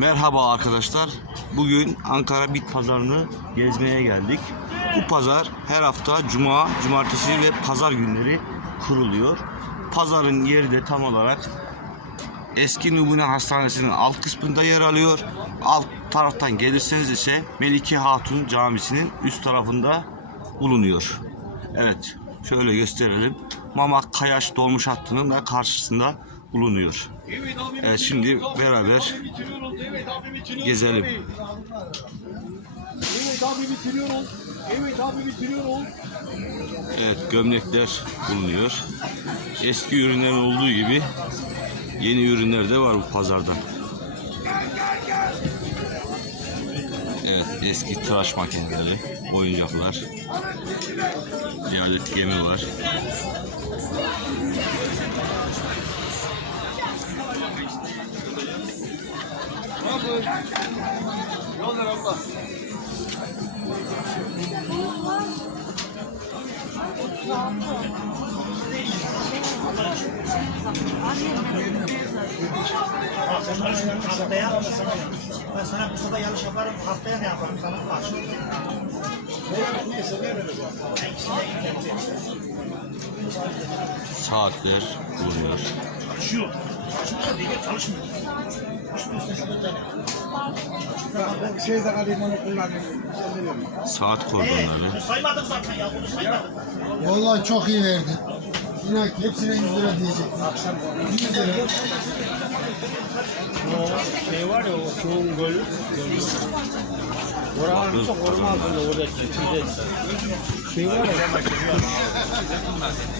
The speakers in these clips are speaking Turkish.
Merhaba arkadaşlar. Bugün Ankara Bit Pazarı'nı gezmeye geldik. Bu pazar her hafta cuma, cumartesi ve pazar günleri kuruluyor. Pazarın yeri de tam olarak Eski Numune Hastanesi'nin alt kısmında yer alıyor. Alt taraftan gelirseniz ise Melike Hatun Camisi'nin üst tarafında bulunuyor. Evet, şöyle gösterelim. Mamak Kayaş dolmuş hattının da karşısında bulunuyor. Evet, şimdi beraber gezelim. Evet abi bitiriyoruz. Evet abi bitiriyoruz. Evet, gömlekler bulunuyor. Eski ürünlerin olduğu gibi yeni ürünler de var bu pazarda. Evet, eski tıraş makineleri, oyuncaklar. Bir adet gemi var. Yollar abla. Haftaya ben sana Mustafa yanlış yaparım. Haftaya ne yaparım sana? Saatler bulunuyor. Çalışmıyor. Ben şeyde kalayım onu kullanayım. Saat kordonları. saymadık zaten ya. Bunu saymadık. Vallahi çok iyi verdi. İnan ki hepsine 100 lira diyecek. 100 lira. şey var ya o soğun gölü. Oranın çok koruma altında orada çekildi. Şey var ya.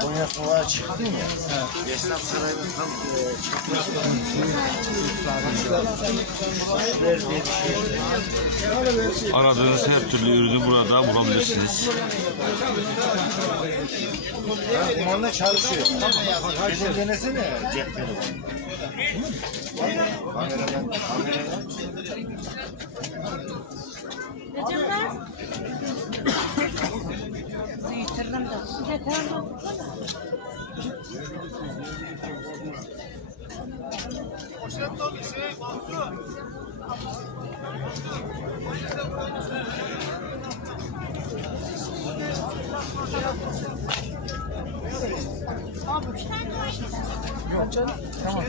Konya Kova'ya çıktın ya. Esnaf Sarayı'nın tam e. Aradığınız her türlü ürünü burada bulabilirsiniz. Kumanda çalışıyor. De denesene cep telefonu. Kameradan, kameradan. Abi üç tane var. Yok canım. Tamam.